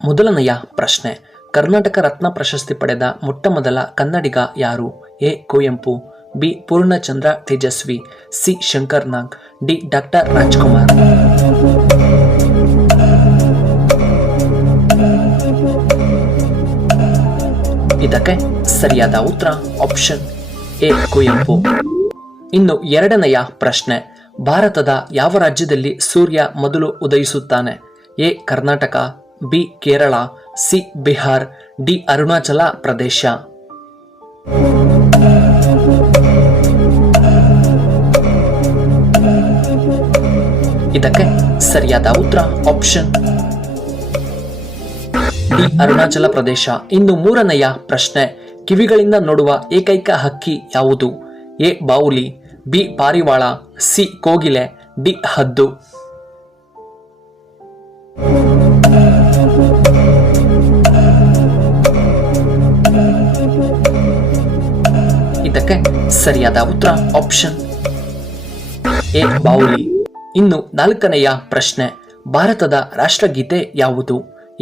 ಮೊದಲನೆಯ ಪ್ರಶ್ನೆ, ಕರ್ನಾಟಕ ರತ್ನ ಪ್ರಶಸ್ತಿ ಪಡೆದ ಮೊಟ್ಟಮೊದಲ ಕನ್ನಡಿಗ ಯಾರು? A Kuvempu, B Purnachandra Tejaswi, C Shankar Nag, D doctor Rajkumar. ಇದಕ್ಕೆ ಸರಿಯಾದ ಉತ್ತರ ಆಪ್ಷನ್ ಎ ಕುವೆಂಪು. ಇನ್ನು ಎರಡನೆಯ ಪ್ರಶ್ನೆ, ಭಾರತದ ಯಾವ ರಾಜ್ಯದಲ್ಲಿ ಸೂರ್ಯ ಮೊದಲು ಉದಯಿಸುತ್ತಾನೆ? A Karnataka, B Kerala, C Bihar, D Arunachal Pradesh. ಇದಕ್ಕೆ ಸರಿಯಾದ ಉತ್ತರ ಆಪ್ಷನ್ ಡಿ ಅರುಣಾಚಲ ಪ್ರದೇಶ. ಇನ್ನು ಮೂರನೆಯ ಪ್ರಶ್ನೆ, ಕಿವಿಗಳಿಂದ ನೋಡುವ ಏಕೈಕ ಹಕ್ಕಿ ಯಾವುದು? ಎ ಬಾವುಲಿ, ಬಿ ಪಾರಿವಾಳ, ಸಿ ಕೋಗಿಲೆ, ಡಿ ಹದ್ದು. ಇದಕ್ಕೆ ಸರಿಯಾದ ಉತ್ತರ ಆಪ್ಷನ್ ಎ ಬಾವುಲಿ. ಇನ್ನು ನಾಲ್ಕನೆಯ ಪ್ರಶ್ನೆ, ಭಾರತದ ರಾಷ್ಟ್ರಗೀತೆ ಯಾವುದು?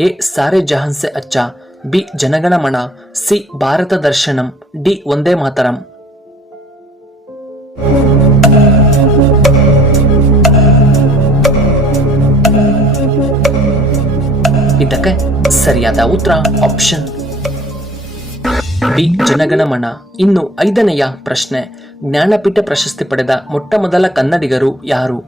ಎ ಸಾರೆ ಜಹಾನ್ ಸೆ ಅಚ್ಚಾ, ಬಿ ಜನಗಣಮನ, ಸಿ ಭಾರತ ದರ್ಶನಂ, ಡಿ ವಂದೇ ಮಾತರಂ. ಇದಕ್ಕೆ ಸರಿಯಾದ ಉತ್ತರ ಆಪ್ಷನ್ ಬಿ ಜನಗಣಮನ. ಇನ್ನು ಐದನೆಯ ಪ್ರಶ್ನೆ, ಜ್ಞಾನಪೀಠ ಪ್ರಶಸ್ತಿ ಪಡೆದ ಮೊಟ್ಟಮೊದಲ ಕನ್ನಡಿಗರು ಯಾರು?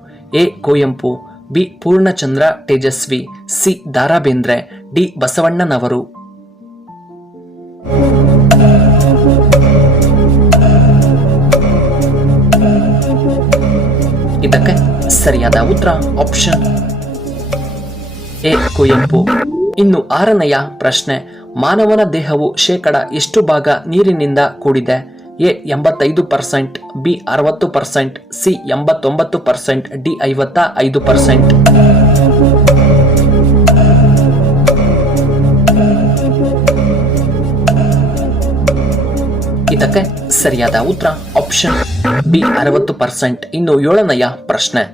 A Kuvempu, B Purnachandra Tejaswi, C Dara Bendre, D ಬಸವಣ್ಣನವರು. ಇದಕ್ಕೆ ಸರಿಯಾದ ಉತ್ತರ ಆಪ್ಷನ್ ಎ ಕುವೆಂಪು. ಇನ್ನು ಆರನೆಯ ಪ್ರಶ್ನೆ, ಮಾನವನ ದೇಹವು ಶೇಕಡ ಎಷ್ಟು ಭಾಗ ನೀರಿನಿಂದ ಕೂಡಿದೆ? A 85%, B 60%, C 89%, D 55%. ಇದಕ್ಕೆ ಸರಿಯಾದ ಉತ್ತರ ಆಪ್ಷನ್ ಬಿ 60%. ಇನ್ನು ಏಳನೆಯ ಪ್ರಶ್ನೆ,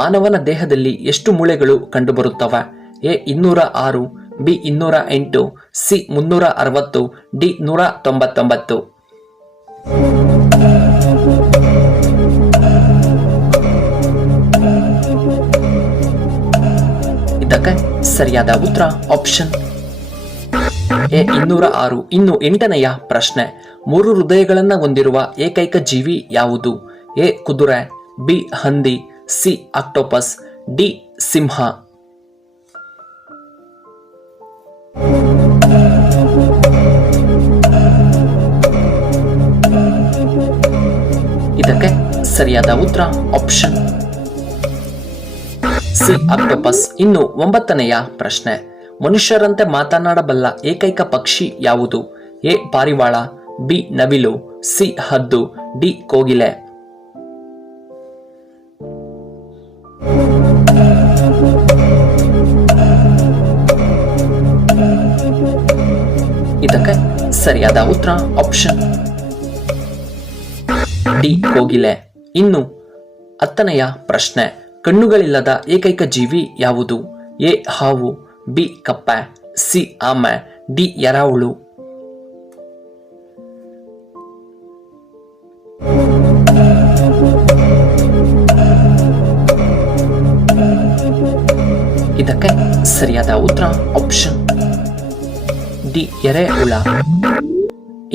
ಮಾನವನ ದೇಹದಲ್ಲಿ ಎಷ್ಟು ಮೂಳೆಗಳು ಕಂಡುಬರುತ್ತವೆ? A 206, B 208, C 360, D 199. ಇದಕ್ಕೆ ಸರಿಯಾದ ಉತ್ತರ ಆಪ್ಷನ್ ಎ 206. ಇನ್ನು ಎಂಟನೆಯ ಪ್ರಶ್ನೆ, 3 ಹೃದಯಗಳನ್ನು ಹೊಂದಿರುವ ಏಕೈಕ ಜೀವಿ ಯಾವುದು? ಎ ಕುದುರೆ, ಬಿ ಹಂದಿ, ಸಿ ಆಕ್ಟೋಪಸ್, ಡಿ ಸಿಂಹ. ಇದಕ್ಕೆ ಸರಿಯಾದ ಉತ್ತರ ಆಪ್ಷನ್ ಸಿ ಆಕ್ಟೋಪಸ್. ಇನ್ನು 9ನೆಯ ಪ್ರಶ್ನೆ, ಮನುಷ್ಯರಂತೆ ಮಾತನಾಡಬಲ್ಲ ಏಕೈಕ ಪಕ್ಷಿ ಯಾವುದು? ಎ ಪಾರಿವಾಳ, ಬಿ ನವಿಲು, ಸಿ ಹದ್ದು, ಡಿ ಕೋಗಿಲೆ. ಇದಕ್ಕೆ ಸರಿಯಾದ ಉತ್ತರ ಆಪ್ಷನ್ ಡಿ ಕೋಗಿಲೆ. ಇನ್ನು 10ನೆಯ ಪ್ರಶ್ನೆ, ಕಣ್ಣುಗಳಿಲ್ಲದ ಏಕೈಕ ಜೀವಿ ಯಾವುದು? ಎ ಹಾವು, ಬಿ ಕಪ್ಪೆ, ಸಿ ಆಮೆ, ಡಿ ಎರಾಹುಳು. ಇದಕ್ಕೆ ಸರಿಯಾದ ಉತ್ತರ ಆಪ್ಷನ್ ಡಿ ಎರೆಹುಳ.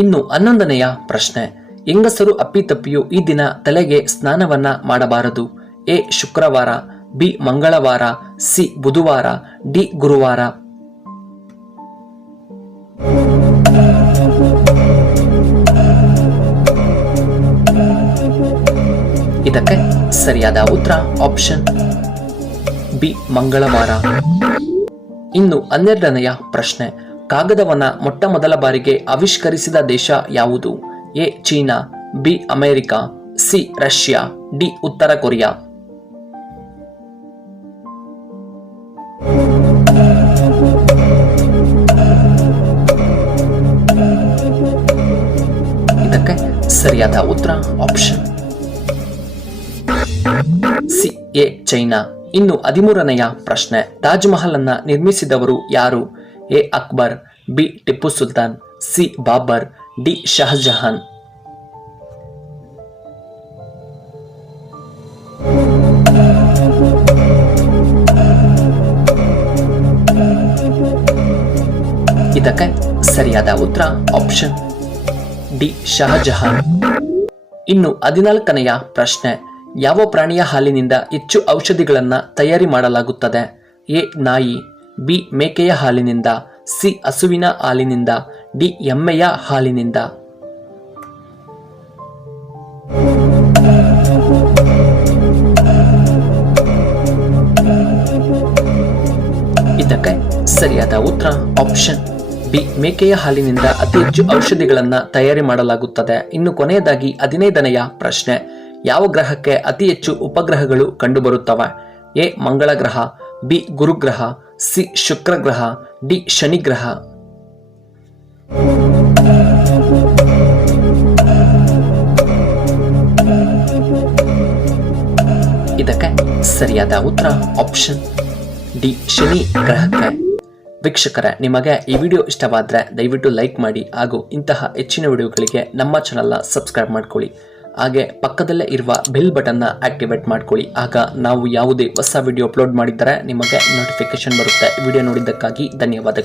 ಇನ್ನು 11ನೆಯ ಪ್ರಶ್ನೆ, ಹೆಂಗಸರು ಅಪ್ಪಿತಪ್ಪಿಯು ಈ ದಿನ ತಲೆಗೆ ಸ್ನಾನವನ್ನ ಮಾಡಬಾರದು? ಎ ಶುಕ್ರವಾರ, ಬಿ ಮಂಗಳವಾರ, ಸಿ ಬುಧವಾರ, ಡಿ ಗುರುವಾರ. ಇದಕ್ಕೆ ಸರಿಯಾದ ಉತ್ತರ ಆಪ್ಷನ್ ಬಿ ಮಂಗಳವಾರ. ಇನ್ನು 12ನೆಯ ಪ್ರಶ್ನೆ, ಕಾಗದವನ್ನ ಮೊಟ್ಟ ಮೊದಲ ಬಾರಿಗೆ ಆವಿಷ್ಕರಿಸಿದ ದೇಶ ಯಾವುದು? A China, B America, C Russia, D ಉತ್ತರ ಕೊರಿಯಾ. ಇದಕ್ಕೆ ಸರಿಯಾದ ಉತ್ತರ ಆಪ್ಷನ್ ಸಿ ಎ ಚೈನಾ. ಇನ್ನು 13ನೆಯ ಪ್ರಶ್ನೆ, ತಾಜ್ ಮಹಲ್ ಅನ್ನ ನಿರ್ಮಿಸಿದವರು ಯಾರು? A Akbar, B Tipu Sultan, C Babur, D Shahjahan. ಇದಕ್ಕೆ ಸರಿಯಾದ ಉತ್ತರ ಆಪ್ಷನ್ ಡಿ ಶಹಜಹಾನ್. ಇನ್ನು 14ನೆಯ ಪ್ರಶ್ನೆ, ಯಾವ ಪ್ರಾಣಿಯ ಹಾಲಿನಿಂದ ಹೆಚ್ಚು ಔಷಧಿಗಳನ್ನು ತಯಾರಿ ಮಾಡಲಾಗುತ್ತದೆ? ಎ ನಾಯಿ, ಬಿ ಮೇಕೆಯ ಹಾಲಿನಿಂದ, ಸಿ ಹಸುವಿನ ಹಾಲಿನಿಂದ, ಡಿ ಎಮ್ಮೆಯ ಹಾಲಿನಿಂದ. ಇದಕ್ಕೆ ಸರಿಯಾದ ಉತ್ತರ ಆಪ್ಷನ್ ಬಿ ಮೇಕೆಯ ಹಾಲಿನಿಂದ ಅತಿ ಹೆಚ್ಚು ಔಷಧಿಗಳನ್ನು ತಯಾರಿ ಮಾಡಲಾಗುತ್ತದೆ. ಇನ್ನು ಕೊನೆಯದಾಗಿ 15ನೆಯ ಪ್ರಶ್ನೆ, ಯಾವ ಗ್ರಹಕ್ಕೆ ಅತಿ ಹೆಚ್ಚು ಉಪಗ್ರಹಗಳು ಕಂಡುಬರುತ್ತವೆ? ಎ ಮಂಗಳ ಗ್ರಹ, ಬಿ ಗುರುಗ್ರಹ, ಸಿ ಶುಕ್ರ ಗ್ರಹ, ಡಿ ಶನಿ ಗ್ರಹ. ಇದಕ್ಕೆ ಸರಿಯಾದ ಉತ್ತರ ಆಪ್ಷನ್ ಡಿ ಶನಿ ಗ್ರಹಕ್ಕೆ. ವೀಕ್ಷಕರೇ, ನಿಮಗೆ ಈ ವಿಡಿಯೋ ಇಷ್ಟವಾದರೆ ದಯವಿಟ್ಟು ಲೈಕ್ ಮಾಡಿ ಹಾಗೂ ಇಂತಹ ಹೆಚ್ಚಿನ ವಿಡಿಯೋಗಳಿಗೆ ನಮ್ಮ ಚಾನಲ್ನ ಸಬ್ಸ್ಕ್ರೈಬ್ ಮಾಡ್ಕೊಳ್ಳಿ. ಹಾಗೆ ಪಕ್ಕದಲ್ಲೇ ಇರುವ ಬೆಲ್ ಬಟನ್ನ ಆಕ್ಟಿವೇಟ್ ಮಾಡ್ಕೊಳ್ಳಿ. ಆಗ ನಾವು ಯಾವುದೇ ಹೊಸ ವಿಡಿಯೋ ಅಪ್ಲೋಡ್ ಮಾಡಿದ್ದರೆ ನಿಮಗೆ ನೋಟಿಫಿಕೇಶನ್ ಬರುತ್ತೆ. ವಿಡಿಯೋ ನೋಡಿದ್ದಕ್ಕಾಗಿ ಧನ್ಯವಾದಗಳು.